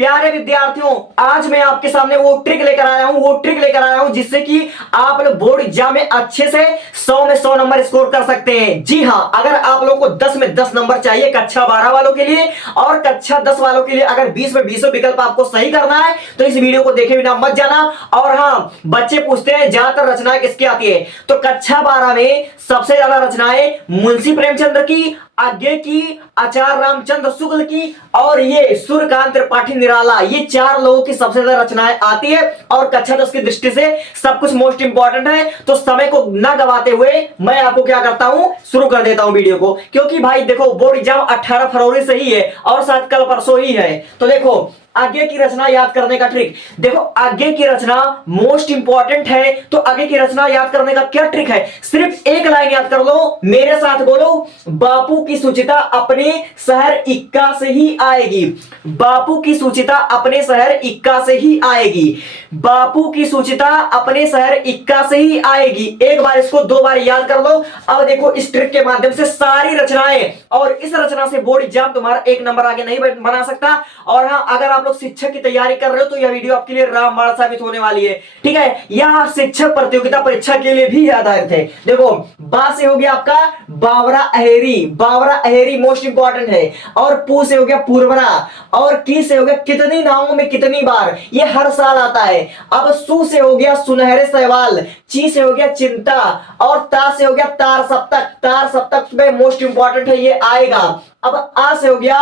प्यारे विद्यार्थियों, आज मैं आपके सामने वो ट्रिक लेकर आया हूं जिससे कि आप लोग बोर्ड एग्जाम में अच्छे से 100 में 100 नंबर स्कोर कर सकते हैं। जी हां, अगर आप लोग को 10 में 10 नंबर चाहिए कक्षा 12 वालों के लिए और कक्षा 10 वालों के लिए अगर 20 में 20 विकल्प आपको सही करना है तो इस वीडियो को देखे बिना मत जाना। और हाँ, बच्चे पूछते हैं ज्यादातर रचनाएं किसकी आती है, तो कक्षा 12 में सबसे ज्यादा रचनाएं मुंशी प्रेमचंद्र की, आगे की आचार्य रामचंद्र शुक्ल की और ये सूर्यकांत त्रिपाठी निराला, ये 4 लोगों की सबसे ज्यादा रचनाएं आती है। और कक्षा 10 की दृष्टि से सब कुछ मोस्ट इंपॉर्टेंट है, तो समय को ना गवाते हुए मैं आपको क्या करता हूं, शुरू कर देता हूं वीडियो को। क्योंकि भाई देखो, बोर्ड एग्जाम 18 फरवरी से ही है और शायद कल परसों ही है। तो देखो, आगे की रचना याद करने का ट्रिक देखो, आगे की रचना मोस्ट इंपॉर्टेंट है। तो आगे की रचना याद करने का क्या ट्रिक है, सिर्फ एक लाइन याद कर लो, मेरे साथ बोलो, बापू की सुचिता अपने शहर इक्का से ही आएगी। बापू की सुचिता अपने शहर इक्का से ही आएगी। बापू की सुचिता अपने शहर इक्का से ही आएगी। एक बार इसको 2 बार याद कर लो। अब देखो, इस ट्रिक के माध्यम से सारी रचनाएं, और इस रचना से बोर्ड एग्जाम तुम्हारा 1 नंबर आगे नहीं बना सकता। और हाँ, अगर आप लोग शिक्षक की तैयारी कर रहे हो तो यह वीडियो आपके लिए रामबाण साबित होने वाली है। ठीक है, यह शिक्षक प्रतियोगिता परीक्षा के लिए भी आधारित है। देखो, बा से हो गया आपका बावरा अहेरी, बावरा अहेरी मोस्ट इंपॉर्टेंट है। और पू से हो गया पूर्वरा, और की से हो गया कितनी नावों में कितनी बार, ये हर साल आता है। अब सु से हो गया सुनहरे सवाल, ची से हो गया चिंता, और ता से हो गया तार सप्तक, तार सप्तक में मोस्ट इंपॉर्टेंट है, ये आएगा। अब आ से हो गया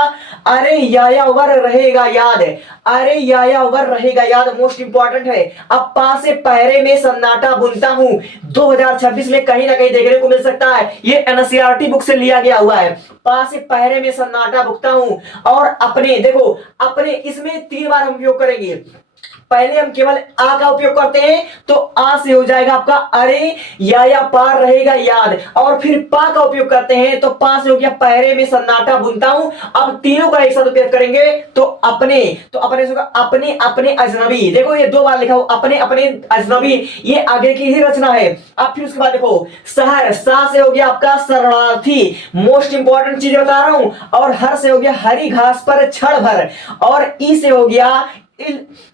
अरे यायावर रहेगा याद, अरे यायावर रहेगा याद मोस्ट इंपॉर्टेंट है। अब पा से पहरे में सन्नाटा बुनता हूं, 2026 में कहीं ना कहीं देखने को मिल सकता है, ये एनसीईआरटी बुक से लिया गया हुआ है। पा से पहरे में सन्नाटा बुनता हूं, और अपने, देखो अपने, इसमें 3 बार हम उपयोग करेंगे। पहले हम केवल आ का उपयोग करते हैं, तो आ से हो जाएगा आपका अरे या पार रहेगा याद, और फिर पा का उपयोग करते हैं तो पा से हो गया पहरे में सन्नाटा बुनता हूं। अब तीनों का एक साथ उपयोग करेंगे तो अपने, तो अपने से होगा अपने अपने अजनबी। देखो, ये 2 बार लिखा हो, अपने अपने अजनबी, ये आगे की ही रचना है। अब फिर उसके बाद देखो, शहर, सा से हो गया आपका शरणार्थी, मोस्ट इंपॉर्टेंट चीज बता रहा हूं। और हर से हो गया हरी घास पर क्षण भर, और ई से हो गया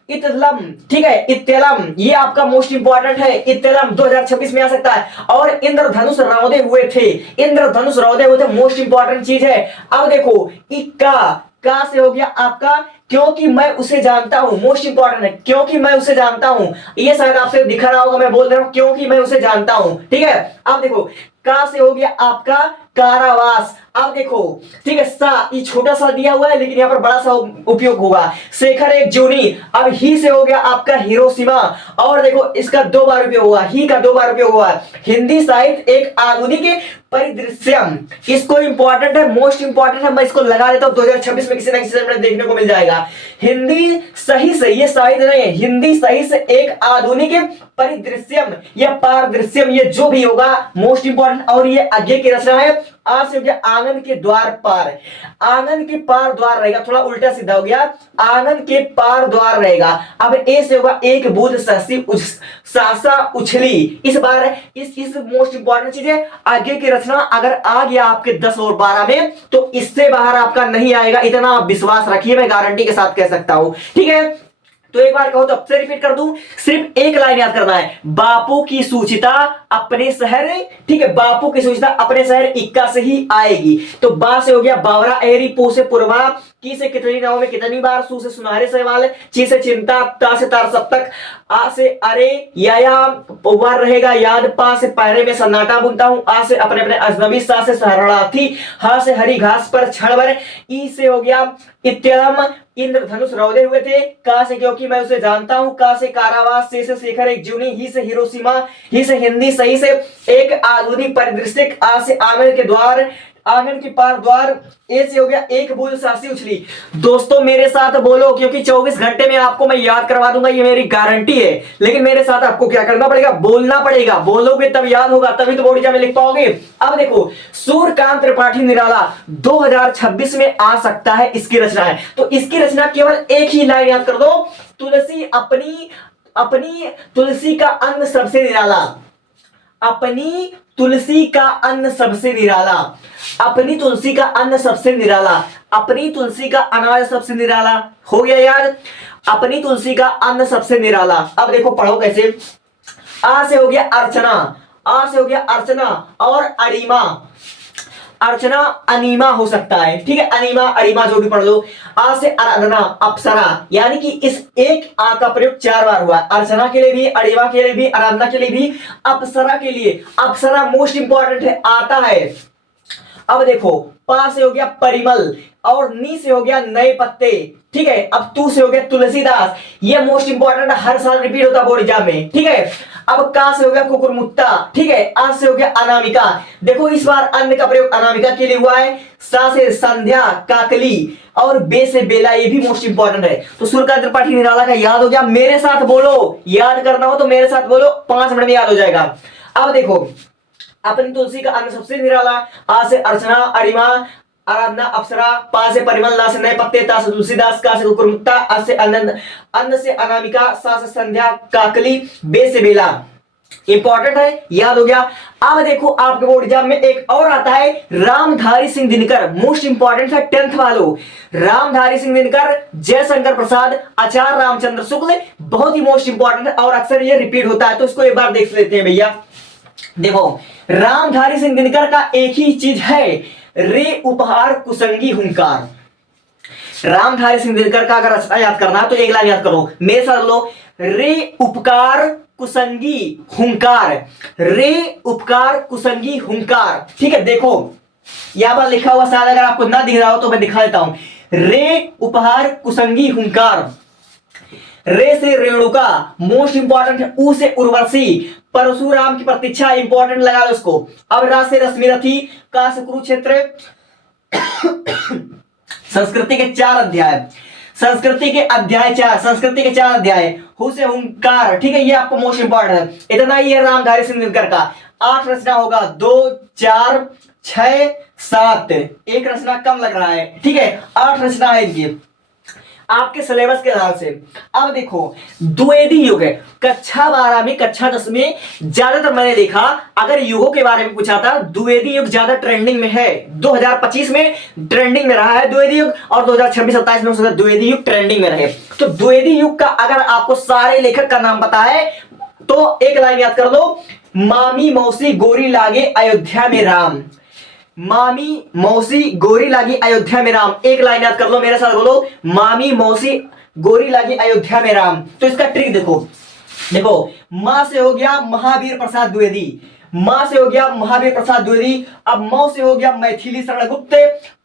इतलम, ठीक है, इत्यलम, ये आपका मोस्ट इंपॉर्टेंट है। इत्यलम 2026 में आ सकता है। और इंद्रधनुष रौदे हुए थे, इंद्रधनुष रौदे हुए थे, मोस्ट इंपॉर्टेंट चीज है। अब देखो, इक्का, का से हो गया आपका क्योंकि मैं उसे जानता हूं, मोस्ट इंपॉर्टेंट है, क्योंकि मैं उसे जानता हूं। ये शायद आपसे दिख रहा होगा, मैं बोल रहा हूं क्योंकि मैं उसे जानता हूं। ठीक है, अब देखो, का से हो गया आपका कारावास। अब देखो, ठीक है, सा, ये छोटा सा दिया हुआ है लेकिन यहां पर बड़ा सा उपयोग होगा, शेखर एक जूनी। अब ही से हो गया आपका हिरोशिमा, और देखो इसका 2 बार उपयोग हुआ, ही का 2 बार उपयोग हुआ। हिंदी साहित्य एक आधुनिक परिदृश्यम, इसको इंपॉर्टेंट है, मोस्ट इंपॉर्टेंट है, मैं इसको लगा देता हूं, 2026 में किसी ना किसी में देखने को मिल जाएगा। हिंदी सही से, ये साहित्य नहीं है, हिंदी सही से एक आधुनिक परिदृश्यम या पारदृश्यम, ये जो भी होगा मोस्ट इंपॉर्टेंट। और ये आगे की रचना है। आ से हो गया आंगन के द्वार पार, आंगन के पार द्वार रहेगा, थोड़ा उल्टा सीधा हो गया, आंगन के पार द्वार रहेगा। अब ए से होगा एक बूंद सासा उछली, इस बार इस मोस्ट इंपॉर्टेंट चीज है। आगे की रचना अगर आ गया आपके 10 और 12 में तो इससे बाहर आपका नहीं आएगा, इतना आप विश्वास रखिए, मैं गारंटी के साथ कह सकता हूं। ठीक है, तो एक बार कहो तो अब से रिपीट कर दूं, सिर्फ एक लाइन याद करना है, बापू की सूचिता अपने शहर, ठीक है, बापू की सूचिता अपने शहर इक्का से ही आएगी। तो बा से हो गया बावरा एरी, पू से पूर्वा, की से कितनी नाव में कितनी बार, सू से सुनहरे सवाल, ची से चिंता, ता से तार सप्तक, आ से अरे या वार रहेगा याद, पा से पहरे में सन्नाटा बुनता हूं, आ से अपने अपने अजनबी, सा से शरणार्थी, हा से हरी घास पर क्षण भर, ई से हो गया इत्यलम, इंद्रधनुष रौदे हुए थे, का से क्योंकि मैं उसे जानता हूं, का से कारावास, से शेखर एक जूनी, ही से हिरोशिमा, ही से हिंदी सही से एक आधुनिक परिदृश्य, आ से आंगन के द्वार, आंगन के पार द्वार, ए से हो गया एक बूंद सासी उछली। दोस्तों मेरे साथ बोलो, क्योंकि 24 घंटे में आपको मैं याद करवा दूंगा, ये मेरी गारंटी है। लेकिन मेरे साथ आपको क्या करना पड़ेगा, बोलना पड़ेगा, बोलोगे तब याद होगा, तभी तो बोर्ड एग्जाम में लिख पाओगे। अब देखो, सूर्यकांत त्रिपाठी निराला 2026 में आ सकता है, इसकी रचना है। तो इसकी रचना केवल एक ही लाइन याद कर दो, तुलसी अपनी तुलसी का अंग सबसे निराला। अपनी तुलसी का अन्न सबसे निराला, अपनी तुलसी का अन्न सबसे निराला, अपनी तुलसी का अनाज सबसे निराला, हो गया यार। अपनी तुलसी का अन्न सबसे निराला। अब देखो पढ़ो कैसे। आ से हो गया अर्चना, आ से हो गया अर्चना, और अरिमा, अर्चना अनीमा हो सकता है, ठीक है, अनीमा अरिमा जो भी पढ़ लो। आ से आराधना, अप्सरा, यानी कि इस एक आ का प्रयोग 4 बार हुआ, अर्चना के लिए भी, अरिमा के लिए भी, आराधना के लिए भी, अप्सरा के लिए। अप्सरा मोस्ट इंपॉर्टेंट है, आता है। अब देखो पा से हो गया परिमल, और नी से हो गया नए पत्ते, ठीक है। अब तू से हो गया तुलसीदास, ये मोस्ट इंपॉर्टेंट, हर साल रिपीट होता है बोर्ड एग्जाम में, ठीक है। अब का से हो गया कुकुरमुत्ता, ठीक है। आ से हो गया अनामिका, देखो इस बार अन्न का प्रयोग अनामिका के लिए हुआ है। सा से संध्या, काकली, और बे से बेला, ये भी मोस्ट इंपॉर्टेंट है। तो सूर्यकांत त्रिपाठी निराला का याद हो गया। मेरे साथ बोलो, याद करना हो तो मेरे साथ बोलो, 5 मिनट में याद हो जाएगा। अब देखो अपनी तुलसी का अन्न सबसे निराला, आ से अर्चना, अरिमा, आराधना, अप्सरा, पा से परिमल, ना से नए पत्ते, ता से तुलसीदास, का से कुकुरमुत्ता, अ से अन्न से अनामिका, सा से संध्या, काकली, बे से बेला। इंपॉर्टेंट है, याद हो गया। अब देखो आपके बोर्ड एग्जाम में एक और आता है, रामधारी सिंह दिनकर, मोस्ट इंपॉर्टेंट है 10th वालों। रामधारी सिंह दिनकर, जयशंकर प्रसाद, आचार्य रामचंद्र शुक्ल, बहुत ही मोस्ट इंपॉर्टेंट है और अक्सर ये रिपीट होता है, तो इसको एक बार देख लेते हैं भैया। देखो रामधारी सिंह दिनकर का एक ही चीज है, रे उपहार कुसंगी हुंकार। रामधारी सिंह दिनकर का अगर रचना याद करना है तो एक लाइन याद करो मेरे साथ लो, रे उपकार कुसंगी हुंकार, रे उपकार कुसंगी हुंकार, ठीक है। देखो यहां पर लिखा हुआ, शायद अगर आपको ना दिख रहा हो तो मैं दिखा देता हूं, रे उपहार कुसंगी हुंकार। रे से रेणुका, मोस्ट इंपॉर्टेंट है। उ से उर्वशी, परशुराम की प्रतीक्षा, इंपॉर्टेंट लगा लो इसको। अब रा से रश्मिरथी, का से कुरुक्षेत्र। संस्कृति के 4 अध्याय, संस्कृति के अध्याय 4, संस्कृति के 4 अध्याय। हु से हुंकार, ठीक है, ये आपको मोस्ट इंपॉर्टेंट है। इतना ही है रामधारी सिंह दिनकर का। 8 रचना होगा, 2 4 6 7, एक रचना कम लग रहा है, ठीक है। 8 रचना है इनकी आपके सिलेबस के हिसाब से। अब देखो द्विवेदी युग है, कक्षा 12 में, कक्षा 10 में ज्यादातर मैंने देखा, अगर युगों के बारे में पूछा था, द्विवेदी युग ज्यादा ट्रेंडिंग में है। 2025 में ट्रेंडिंग में रहा है द्विवेदी युग, और 2026-27 में हो सकता है द्विवेदी युग ट्रेंडिंग में रहे। तो द्विवेदी युग का अगर आपको सारे लेखक का नाम पता है तो एक लाइन याद कर लो, मामी मौसी गोरी लागे अयोध्या में राम, मामी मौसी गोरी लागी अयोध्या में राम। एक लाइन याद कर लो मेरे साथ, बोलो मामी मौसी गोरी लागी अयोध्या में राम। तो इसका ट्रिक देखो, देखो मां से हो गया महावीर प्रसाद द्विवेदी, मां से हो गया महावीर प्रसाद द्विवेदी। अब मौ से हो गया मैथिली शरण गुप्त।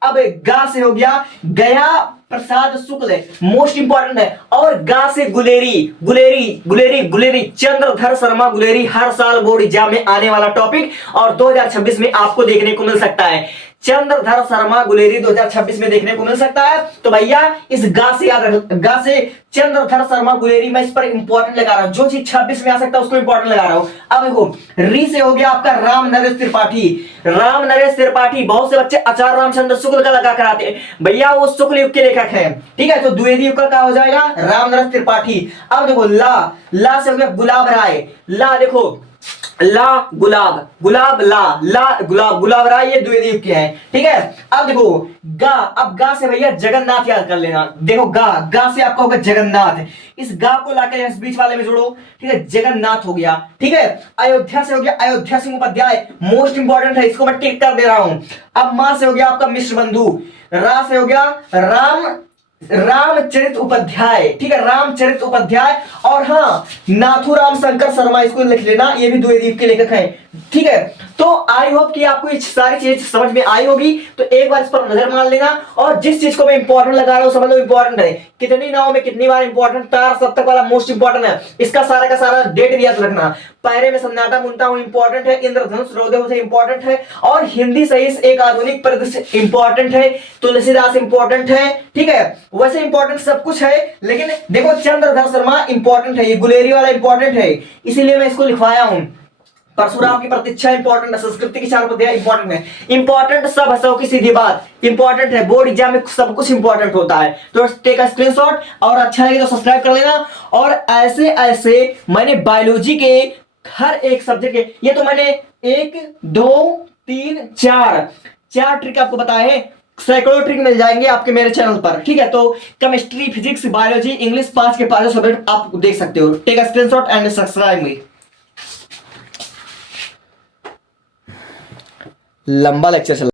अब गा से हो गया गया प्रसाद शुक्ल, मोस्ट इंपॉर्टेंट है। और गा से गुलेरी, गुलेरी गुलेरी गुलेरी चंद्रधर शर्मा गुलेरी, हर साल बोर्ड एग्जाम में आने वाला टॉपिक, और 2026 में आपको देखने को मिल सकता है। चंद्रधर शर्मा गुलेरी 2026 में देखने को मिल सकता है। तो भैया इस गा से याद रख, गा से चंद्रधर शर्मा गुलेरी, मैं इस पर इंपॉर्टेंट लगा रहा हूं, जो चीज 26 में आ सकता है उसको इंपॉर्टेंट लगा रहा हूं। अब देखो री से हो गया आपका राम नरेश त्रिपाठी, राम नरेश त्रिपाठी। बहुत से बच्चे आचार्य रामचंद्र शुक्ल का लगा कर आते हैं, भैया वो शुक्ल युग के लेखक हैं, ठीक है। तो द्विवेदी युग का क्या हो जाएगा, राम नरेश त्रिपाठी। अब देखो ला, ला से हो गया गुलाब राय, ला देखो ला गुलाब, गुलाब ला, ला गुलाब, गुलाब राय, ये द्विवेदी युग के हैं, ठीक है। अब देखो गा, अब गा से भैया जगन्नाथ याद कर लेना। देखो गा, गा से आपका होगा जगन्नाथ, इस गा को लाकर इस बीच वाले में जोड़ो, ठीक है, जगन्नाथ हो गया, ठीक है। अयोध्या से हो गया अयोध्या सिंह उपाध्याय, मोस्ट इंपॉर्टेंट है, इसको मैं टिक कर दे रहा हूं। अब मां से हो गया आपका मिश्र बंधु, रा से हो गया रामचरित उपाध्याय, ठीक है, रामचरित उपाध्याय। और हाँ नाथुराम शंकर शर्मा, इसको लिख लेना, ये भी द्विवेदी युग के लेखक हैं, ठीक है। तो आई होप कि आपको ये सारी चीज समझ में आई होगी, तो एक बार इस पर नजर मार लेना। और जिस चीज को मैं इंपॉर्टेंट लगा रहा हूं समझ लो इंपॉर्टेंट है, कितनी नाव में कितनी बार इंपॉर्टेंट, तार सप्तक वाला मोस्ट इंपॉर्टेंट है, इसका सारा का सारा डेट भी याद रखना। पहरे में सन्नाटा मुनता हूं इंपॉर्टेंट है, इंद्रधनुष रोदे से इंपॉर्टेंट है, और हिंदी सहित एक आधुनिक परिदृश्य इंपॉर्टेंट है, तुलसीदास इंपॉर्टेंट है, ठीक है। वैसे इंपॉर्टेंट सब कुछ है, लेकिन देखो चंद्रधर शर्मा इंपॉर्टेंट है, ये गुलेरी वाला इंपॉर्टेंट है, इसीलिए मैं इसको लिखवाया हूं। परशुराम की प्रतीक्षा इंपॉर्टेंट है, संस्कृति के 4 अध्याय इंपॉर्टेंट है, इंपॉर्टेंट सब हंसो की सीधी बात इंपॉर्टेंट है, बोर्ड एग्जाम में सब कुछ इंपॉर्टेंट होता है। तो टेक अ स्क्रीनशॉट, और अच्छा लगे तो सब्सक्राइब कर लेना। और ऐसे ऐसे मैंने बायोलॉजी के हर एक सब्जेक्ट के, ये तो मैंने 1 2 3 4 ट्रिक आपको बताए हैं। सैकड़ों ट्रिक मिल जाएंगे आपके मेरे चैनल पर, ठीक है। तो केमिस्ट्री, फिजिक्स, बायोलॉजी, इंग्लिश 5 के 5 सब्जेक्ट आप देख सकते हो। Take screenshot and subscribe me. लंबा लेक्चर चल